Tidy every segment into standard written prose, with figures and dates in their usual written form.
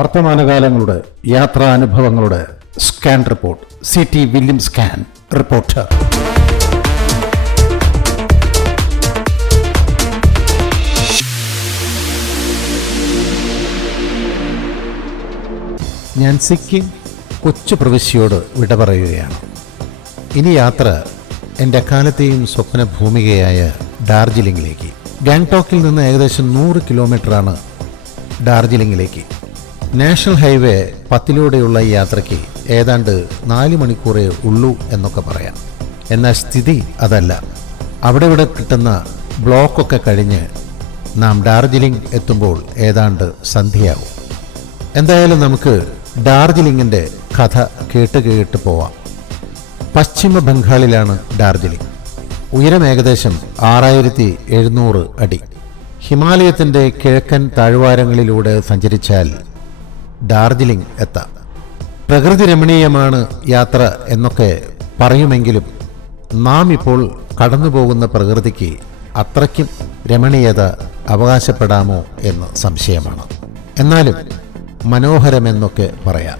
വർത്തമാനകാലങ്ങളുടെ യാത്രാനുഭവങ്ങളുടെ scan report. CT William scan reporter. ഞാൻ സിക്കിം കൊച്ചു പ്രവിശ്യയോട് വിട പറയുകയാണ്. ഇനി യാത്ര എൻ്റെ അക്കാലത്തെയും സ്വപ്ന ഭൂമികയായ ഡാർജിലിംഗിലേക്ക്. ഗാങ്ടോക്കിൽ നിന്ന് ഏകദേശം 100 കിലോമീറ്ററാണ് ഡാർജിലിംഗിലേക്ക്. നാഷണൽ ഹൈവേ 10 ഈ യാത്രയ്ക്ക് ഏതാണ്ട് 4 മണിക്കൂറേ ഉള്ളൂ എന്നൊക്കെ പറയാം. എന്നാൽ സ്ഥിതി അതല്ല. അവിടെ കിട്ടുന്ന ബ്ലോക്കൊക്കെ കഴിഞ്ഞ് നാം ഡാർജിലിംഗ് എത്തുമ്പോൾ ഏതാണ്ട് സന്ധ്യയാകും. എന്തായാലും നമുക്ക് ഡാർജിലിംഗിൻ്റെ കഥ കേട്ട് പോവാം. പശ്ചിമ ബംഗാളിലാണ് ഡാർജിലിംഗ്. ഉയരം ഏകദേശം 6700 അടി. ഹിമാലയത്തിൻ്റെ കിഴക്കൻ താഴ്വാരങ്ങളിലൂടെ സഞ്ചരിച്ചാൽ ഡാർജിലിംഗ് എത്താം. പ്രകൃതി രമണീയമാണ് യാത്ര എന്നൊക്കെ പറയുമെങ്കിലും നാം ഇപ്പോൾ കടന്നുപോകുന്ന പ്രകൃതിക്ക് അത്രയ്ക്കും രമണീയത അവകാശപ്പെടാമോ എന്ന് സംശയമാണ്. എന്നാലും മനോഹരമെന്നൊക്കെ പറയാം.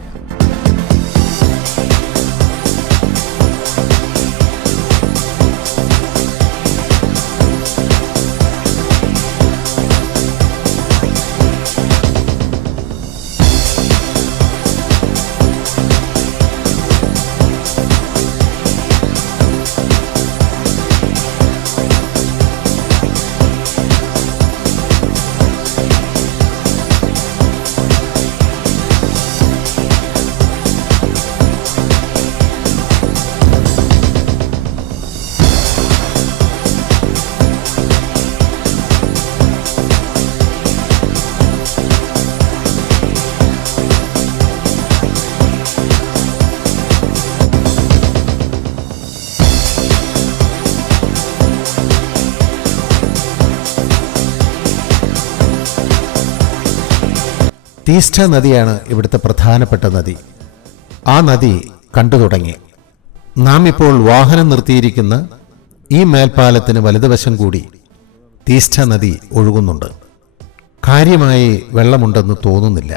തീസ്റ്റ നദിയാണ് ഇവിടുത്തെ പ്രധാനപ്പെട്ട നദി. ആ നദി കണ്ടു തുടങ്ങി. നാം ഇപ്പോൾ വാഹനം നിർത്തിയിരിക്കുന്ന ഈ മേൽപ്പാലത്തിന് വലതുവശം കൂടി തീസ്റ്റ നദി ഒഴുകുന്നുണ്ട്. കാര്യമായി വെള്ളമുണ്ടെന്ന് തോന്നുന്നില്ല.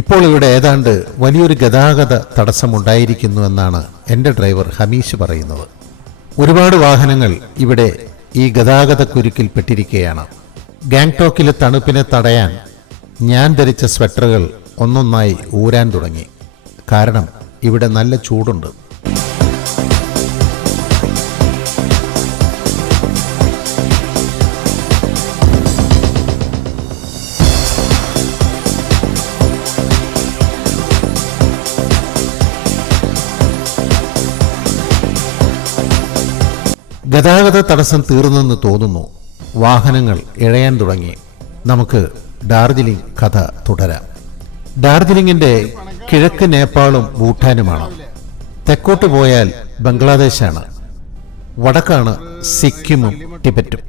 ഇപ്പോൾ ഇവിടെ ഏതാണ്ട് വലിയൊരു ഗതാഗത തടസ്സമുണ്ടായിരിക്കുന്നുവെന്നാണ് എൻ്റെ ഡ്രൈവർ ഹമീഷ് പറയുന്നത്. ഒരുപാട് വാഹനങ്ങൾ ഇവിടെ ഈ ഗതാഗതക്കുരുക്കിൽ പെട്ടിരിക്കുകയാണ്. ഗാങ്ടോക്കിലെ തണുപ്പിനെ തടയാൻ ഞാൻ ധരിച്ച സ്വെറ്ററുകൾ ഒന്നൊന്നായി ഊരാൻ തുടങ്ങി. കാരണം ഇവിടെ നല്ല ചൂടുണ്ട്. ഗതാഗത തടസ്സം തീർന്നെന്ന് തോന്നുന്നു. വാഹനങ്ങൾ ഇഴയാൻ തുടങ്ങി. നമുക്ക് ഡാർജിലിംഗ് കഥ തുടരാം. ഡാർജിലിംഗിൻ്റെ കിഴക്ക് നേപ്പാളും ഭൂട്ടാനുമാണ്. തെക്കോട്ട് പോയാൽ ബംഗ്ലാദേശാണ്. വടക്കാണ് സിക്കിമും ടിബറ്റും.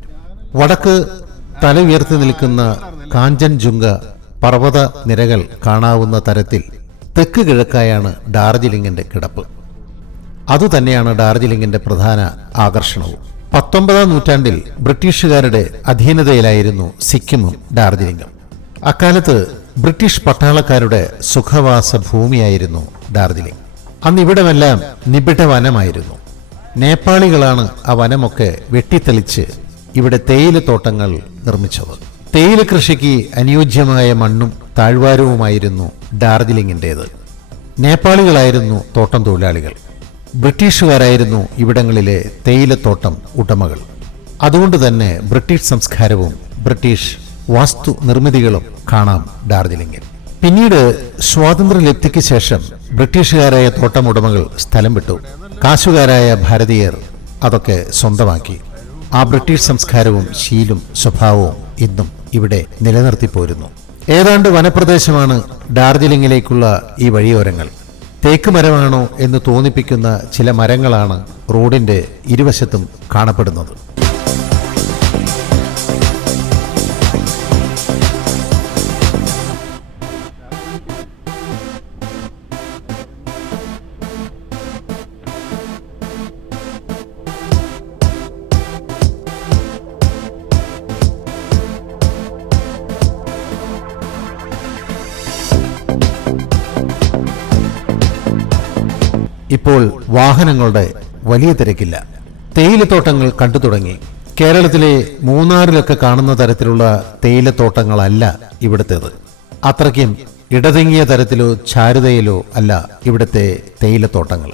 വടക്ക് തല ഉയർത്തി നിൽക്കുന്ന കാഞ്ചൻജുംഗ പർവ്വത നിരകൾ കാണാവുന്ന തരത്തിൽ തെക്ക് കിഴക്കായാണ് ഡാർജിലിംഗിൻ്റെ കിടപ്പ്. അതുതന്നെയാണ് ഡാർജിലിംഗിന്റെ പ്രധാന ആകർഷണവും. 19-ാം നൂറ്റാണ്ടിൽ ബ്രിട്ടീഷുകാരുടെ അധീനതയിലായിരുന്നു സിക്കിമും ഡാർജിലിംഗും. അക്കാലത്ത് ബ്രിട്ടീഷ് പട്ടാളക്കാരുടെ സുഖവാസ ഭൂമിയായിരുന്നു ഡാർജിലിംഗ്. അന്ന് ഇവിടമെല്ലാം നിബിഡ വനമായിരുന്നു. നേപ്പാളികളാണ് ആ വനമൊക്കെ വെട്ടിത്തെളിച്ച് ഇവിടെ തേയിലത്തോട്ടങ്ങൾ നിർമ്മിച്ചത്. തേയില കൃഷിക്ക് അനുയോജ്യമായ മണ്ണും താഴ്വാരവുമായിരുന്നു ഡാർജിലിംഗിൻ്റേത്. നേപ്പാളികളായിരുന്നു തോട്ടം തൊഴിലാളികൾ. ബ്രിട്ടീഷുകാരായിരുന്നു ഇവിടങ്ങളിലെ തേയിലത്തോട്ടം ഉടമകൾ. അതുകൊണ്ട് തന്നെ ബ്രിട്ടീഷ് സംസ്കാരവും ബ്രിട്ടീഷ് വാസ്തു നിർമ്മിതികളും കാണാം ഡാർജിലിംഗിൽ. പിന്നീട് സ്വാതന്ത്ര്യലബ്ധിക്ക് ശേഷം ബ്രിട്ടീഷുകാരായ തോട്ടമുടമകൾ സ്ഥലം വിട്ടു. കാശുകാരായ ഭാരതീയർ അതൊക്കെ സ്വന്തമാക്കി. ആ ബ്രിട്ടീഷ് സംസ്കാരവും ശീലും സ്വഭാവവും ഇന്നും ഇവിടെ നിലനിർത്തിപ്പോരുന്നു. ഏതാണ്ട് വനപ്രദേശമാണ് ഡാർജിലിംഗിലേക്കുള്ള ഈ വഴിയോരങ്ങൾ. തേക്ക് മരമാണോ എന്ന് തോന്നിപ്പിക്കുന്ന ചില മരങ്ങളാണ് റോഡിന്റെ ഇരുവശത്തും കാണപ്പെടുന്നത്. ഇപ്പോൾ വാഹനങ്ങളുടെ വലിയ തിരക്കില്ല. തേയിലത്തോട്ടങ്ങൾ കണ്ടു തുടങ്ങി. കേരളത്തിലെ മൂന്നാറിലൊക്കെ കാണുന്ന തരത്തിലുള്ള തേയിലത്തോട്ടങ്ങളല്ല ഇവിടുത്തേത്. അത്രയ്ക്കും ഇടതിങ്ങിയ തരത്തിലോ ചാരുതയിലോ അല്ല ഇവിടുത്തെ തേയിലത്തോട്ടങ്ങൾ.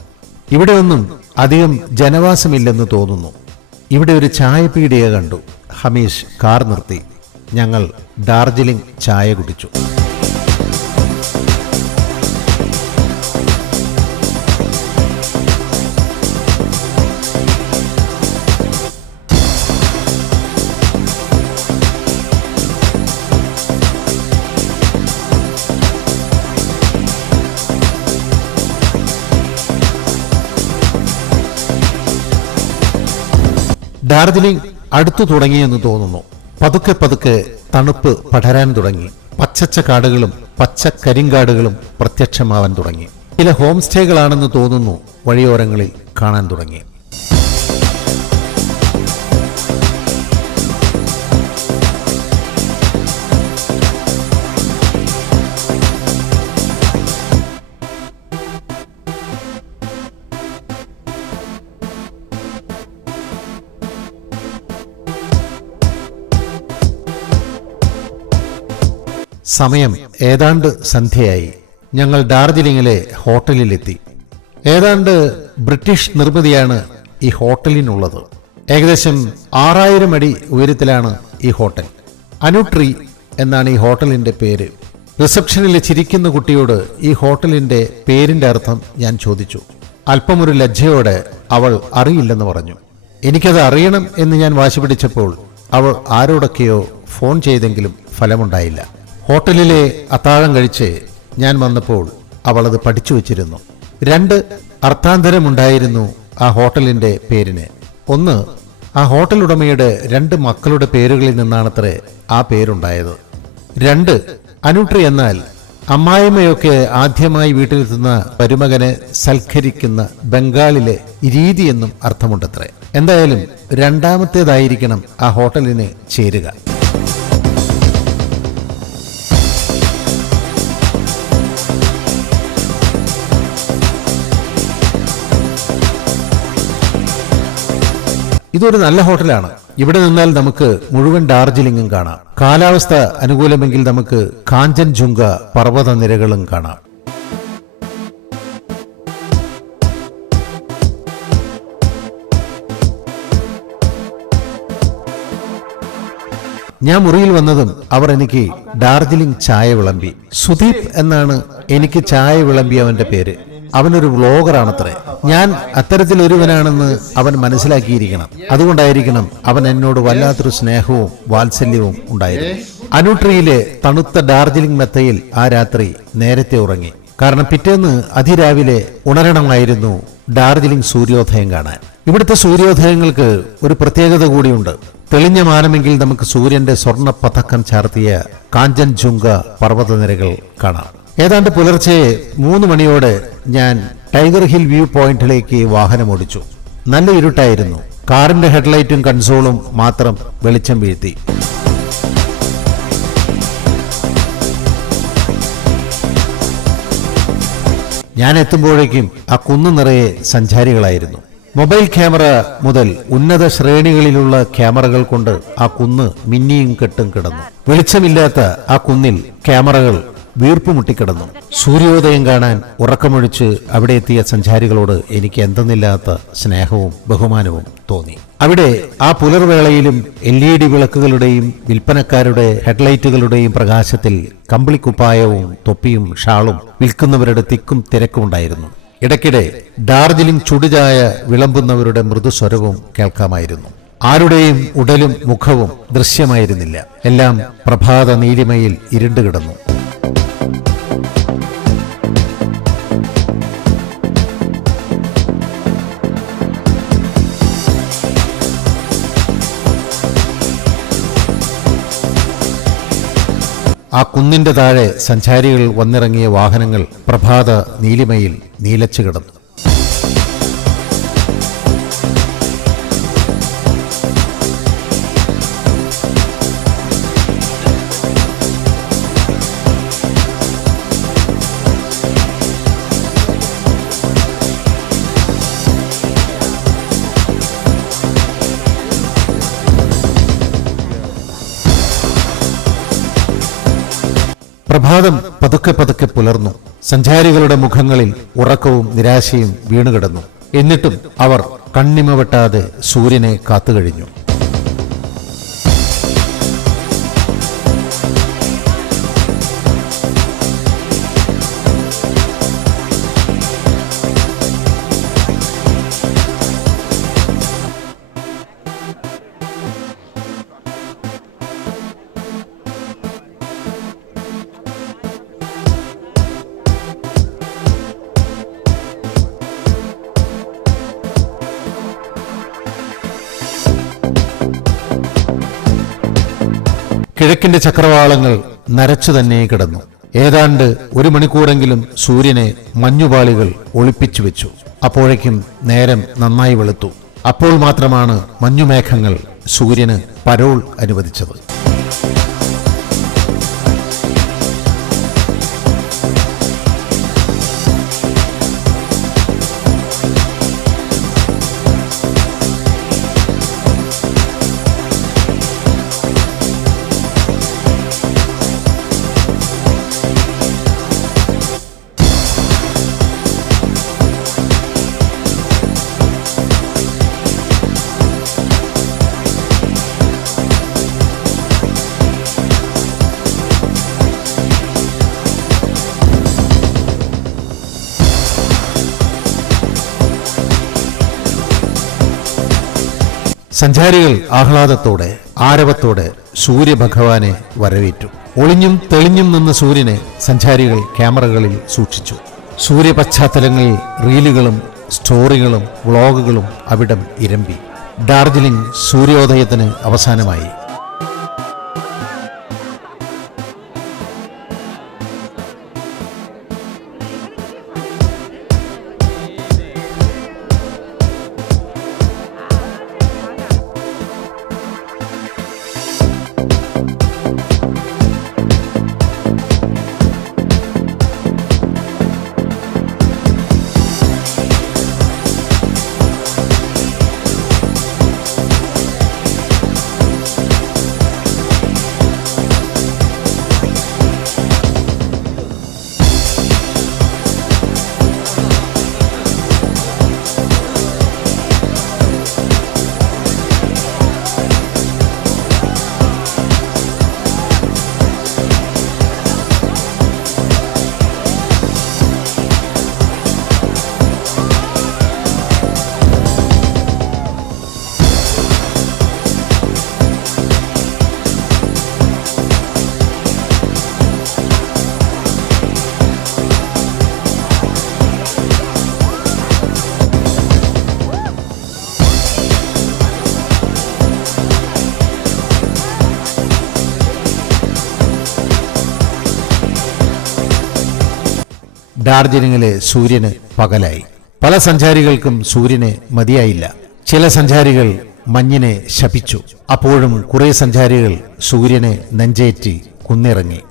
ഇവിടെ ഒന്നും അധികം ജനവാസമില്ലെന്ന് തോന്നുന്നു. ഇവിടെ ഒരു ചായപീടിക കണ്ടു. ഹമീഷ് കാർ നിർത്തി. ഞങ്ങൾ ഡാർജിലിംഗ് ചായ കുടിച്ചു. ഡാർജിലിംഗ് അടുത്തു തുടങ്ങിയെന്ന് തോന്നുന്നു. പതുക്കെ പതുക്കെ തണുപ്പ് പടരാൻ തുടങ്ങി. പച്ചച്ച കാടുകളും പച്ച കരിങ്കാടുകളും പ്രത്യക്ഷമാവാൻ തുടങ്ങി. ചില ഹോം സ്റ്റേകളാണെന്ന് തോന്നുന്നു വഴിയോരങ്ങളിൽ കാണാൻ തുടങ്ങി. സമയം ഏതാണ്ട് സന്ധ്യയായി. ഞങ്ങൾ ഡാർജിലിംഗിലെ ഹോട്ടലിലെത്തി. ഏതാണ്ട് ബ്രിട്ടീഷ് നിർമ്മിതിയാണ് ഈ ഹോട്ടലിനുള്ളത്. ഏകദേശം 6000 അടി ഉയരത്തിലാണ് ഈ ഹോട്ടൽ. അനുട്രി എന്നാണ് ഈ ഹോട്ടലിന്റെ പേര്. റിസപ്ഷനിൽ ചിരിക്കുന്ന കുട്ടിയോട് ഈ ഹോട്ടലിന്റെ പേരിന്റെ അർത്ഥം ഞാൻ ചോദിച്ചു. അല്പമൊരു ലജ്ജയോടെ അവൾ അറിയില്ലെന്ന് പറഞ്ഞു. എനിക്കത് അറിയണം എന്ന് ഞാൻ വാശി പിടിച്ചപ്പോൾ അവൾ ആരോടൊക്കെയോ ഫോൺ ചെയ്തെങ്കിലും ഫലമുണ്ടായില്ല. ഹോട്ടലിലെ അത്താഴം കഴിച്ച് ഞാൻ വന്നപ്പോൾ അവൾ അത് പഠിച്ചു വച്ചിരുന്നു. 2 അർത്ഥാന്തരമുണ്ടായിരുന്നു ആ ഹോട്ടലിന്റെ പേരിന്. ഒന്ന്, ആ ഹോട്ടൽ ഉടമയുടെ 2 മക്കളുടെ പേരുകളിൽ നിന്നാണത്രേ ആ പേരുണ്ടായത്. 2, അനുട്രി എന്നാൽ അമ്മായിമ്മയൊക്കെ ആദ്യമായി വീട്ടിലെത്തുന്ന മരുമകനെ സൽക്കരിക്കുന്ന ബംഗാളിലെ രീതി എന്നും അർത്ഥമുണ്ടത്രേ. എന്തായാലും രണ്ടാമത്തേതായിരിക്കണം ആ ഹോട്ടലിന് ചേരുക. ഇതൊരു നല്ല ഹോട്ടലാണ്. ഇവിടെ നിന്നാൽ നമുക്ക് മുഴുവൻ ഡാർജിലിംഗും കാണാം. കാലാവസ്ഥ അനുകൂലമെങ്കിൽ നമുക്ക് കാഞ്ചൻജുംഗ പർവ്വതനിരകളും കാണാം. ഞാൻ മുറിയിൽ വന്നതും അവർ എനിക്ക് ഡാർജിലിംഗ് ചായ വിളമ്പി. സുദീപ് എന്നാണ് എനിക്ക് ചായ വിളമ്പിയവന്റെ പേര്. അവനൊരു വ്ളോഗറാണത്രേ. ഞാൻ അത്തരത്തിലൊരുവനാണെന്ന് അവൻ മനസ്സിലാക്കിയിരിക്കണം. അതുകൊണ്ടായിരിക്കണം അവൻ എന്നോട് വല്ലാത്തൊരു സ്നേഹവും വാത്സല്യവും ഉണ്ടായിരുന്നു. അനുട്രിയിലെ തണുത്ത ഡാർജിലിംഗ് മെത്തയിൽ ആ രാത്രി നേരത്തെ ഉറങ്ങി. കാരണം പിറ്റേന്ന് അതിരാവിലെ ഉണരണമായിരുന്നു ഡാർജിലിംഗ് സൂര്യോദയം കാണാൻ. ഇവിടുത്തെ സൂര്യോദയങ്ങൾക്ക് ഒരു പ്രത്യേകത കൂടിയുണ്ട്. തെളിഞ്ഞ മാനമെങ്കിൽ നമുക്ക് സൂര്യന്റെ സ്വർണ്ണ പതക്കം ചാർത്തിയ കാഞ്ചൻജുംഗ പർവ്വതനിരകൾ കാണാം. ഏതാണ്ട് പുലർച്ചെ 3 മണിയോടെ ഞാൻ ടൈഗർ ഹിൽ വ്യൂ പോയിന്റിലേക്ക് വാഹനം ഓടിച്ചു. നല്ല ഇരുട്ടായിരുന്നു. കാറിന്റെ ഹെഡ്ലൈറ്റും കൺസോളും മാത്രം വെളിച്ചം വീഴ്ത്തി. ഞാൻ എത്തുമ്പോഴേക്കും ആ കുന്നു നിറയെ സഞ്ചാരികളായിരുന്നു. മൊബൈൽ ക്യാമറ മുതൽ ഉന്നത ശ്രേണികളിലുള്ള ക്യാമറകൾ കൊണ്ട് ആ കുന്ന് മിന്നിയും കെട്ടും കിടന്നു. വെളിച്ചമില്ലാത്ത ആ കുന്നിൽ ക്യാമറകൾ വീർപ്പുമുട്ടിക്കിടന്നു. സൂര്യോദയം കാണാൻ ഉറക്കമൊഴിച്ച് അവിടെ എത്തിയ സഞ്ചാരികളോട് എനിക്ക് എന്തെന്നില്ലാത്ത സ്നേഹവും ബഹുമാനവും തോന്നി. അവിടെ ആ പുലർവേളയിലും LED വിളക്കുകളുടെയും വിൽപ്പനക്കാരുടെ ഹെഡ്ലൈറ്റുകളുടെയും പ്രകാശത്തിൽ കമ്പിളിക്കുപ്പായവും തൊപ്പിയും ഷാളും വിൽക്കുന്നവരുടെ തിക്കും തിരക്കുമുണ്ടായിരുന്നു. ഇടയ്ക്കിടെ ഡാർജിലിംഗ് ചുടുചായ വിളമ്പുന്നവരുടെ മൃദുസ്വരവും കേൾക്കാമായിരുന്നു. ആരുടെയും ഉടലും മുഖവും ദൃശ്യമായിരുന്നില്ല. എല്ലാം പ്രഭാത നീലിമയിൽ ഇരുണ്ടുകിടന്നു. ആ കുന്നിന്റെ താഴെ സഞ്ചാരികൾ വന്നിറങ്ങിയ വാഹനങ്ങൾ പ്രഭാത നീലിമയിൽ നീലച്ചു കിടന്നു. പ്രഭാതം പതുക്കെ പതുക്കെ പുലർന്നു. സഞ്ചാരികളുടെ മുഖങ്ങളിൽ ഉറക്കവും നിരാശയും വീണുകിടന്നു. എന്നിട്ടും അവർ കണ്ണിമ വെട്ടാതെ സൂര്യനെ കാത്തുകഴിഞ്ഞു. കിഴക്കിന്റെ ചക്രവാളങ്ങൾ നരച്ചു തന്നെ കിടന്നു. ഏതാണ്ട് 1 മണിക്കൂറെങ്കിലും സൂര്യനെ മഞ്ഞുപാളികൾ ഒളിപ്പിച്ചു വെച്ചു. അപ്പോഴേക്കും നേരം നന്നായി വെളുത്തു. അപ്പോൾ മാത്രമാണ് മഞ്ഞുമേഘങ്ങൾ സൂര്യന് പരോൾ അനുവദിച്ചത്. സഞ്ചാരികൾ ആഹ്ലാദത്തോടെ ആരവത്തോടെ സൂര്യഭഗവാനെ വരവേറ്റു. ഒളിഞ്ഞും തെളിഞ്ഞും നിന്ന സൂര്യനെ സഞ്ചാരികൾ ക്യാമറകളിൽ സൂക്ഷിച്ചു. സൂര്യപശ്ചാത്തലങ്ങളിൽ റീലുകളും സ്റ്റോറികളും വ്ളോഗുകളും അവിടം ഇരമ്പി. ഡാർജിലിംഗ് സൂര്യോദയത്തിന് അവസാനമായി. ഡാർജിലിംഗിലെ സൂര്യന് പകലായി. പല സഞ്ചാരികൾക്കും സൂര്യനെ മതിയായില്ല. ചില സഞ്ചാരികൾ മഞ്ഞിനെ ശപിച്ചു. അപ്പോഴും കുറെ സഞ്ചാരികൾ സൂര്യനെ നെഞ്ചേറ്റി കുന്നിറങ്ങി.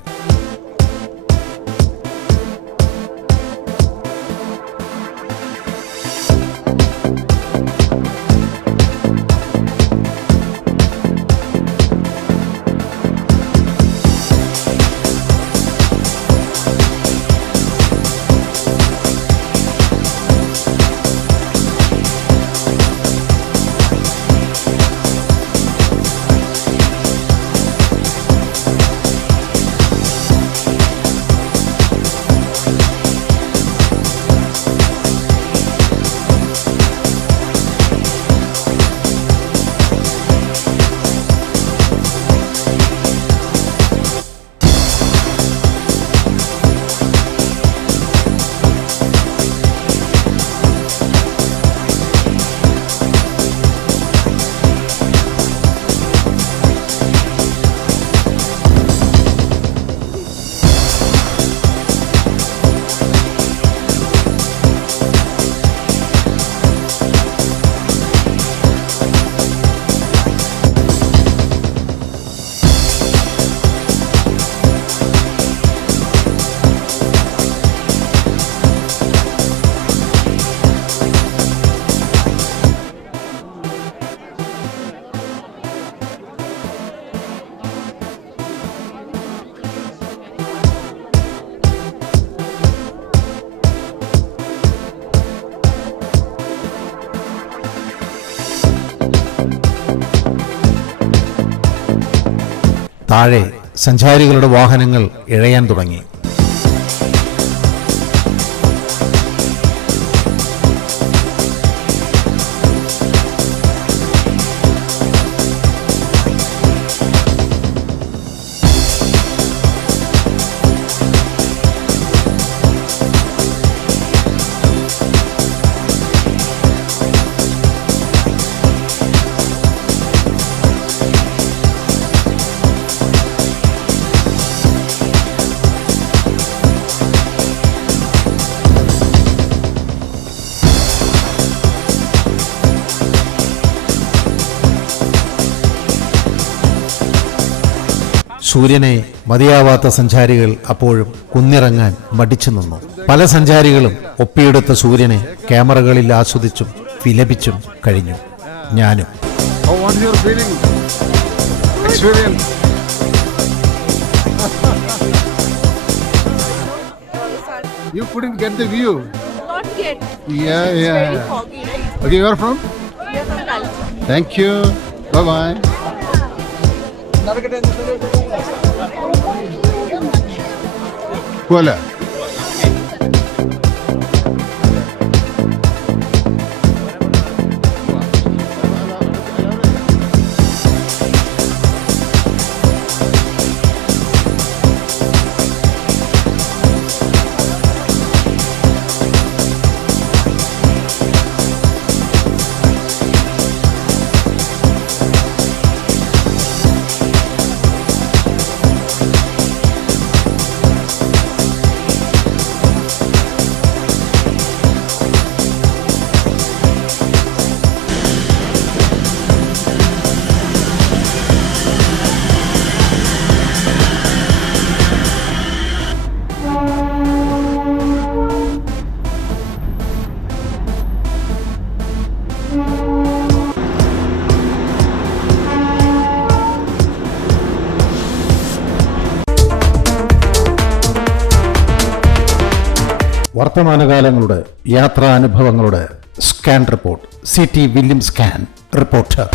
താഴെ സഞ്ചാരികളുടെ വാഹനങ്ങൾ ഇഴയാൻ തുടങ്ങി. സൂര്യനെ മതിയാവാത്ത സഞ്ചാരികൾ അപ്പോഴും കുന്നിറങ്ങാൻ മടിച്ചു നിന്നു. പല സഞ്ചാരികളും ഒപ്പിയെടുത്ത സൂര്യനെ ക്യാമറകളിൽ ആസ്വദിച്ചും വിലപിച്ചും കഴിഞ്ഞു. ഞാനും. You couldn't get the view. Not yet. Yeah, It's yeah. very foggy, right? Okay, you are from? We are from Kalki. Thank you. Bye bye. Kuala. വർത്തമാനകാലങ്ങളുടെ യാത്രാനുഭവങ്ങളുടെ scan report. CT William scan reporter.